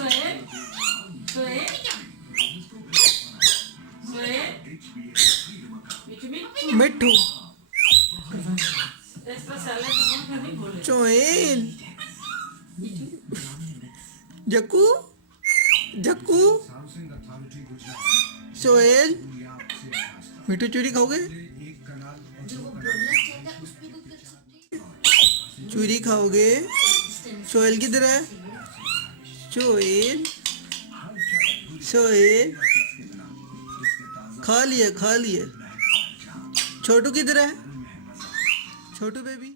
सोहेल सोहेल सोहेल मिठू मिट्ठू, इसका साला समझ नहीं बोले चोएल, जक्कू, जक्कू, सोहेल, मिट्टू चूरी खाओगे? चूरी खाओगे? सोहेल किधर है? सोहेल, सोहेल, खा लिए खा लिए। छोटू किधर है? छोटू बेबी।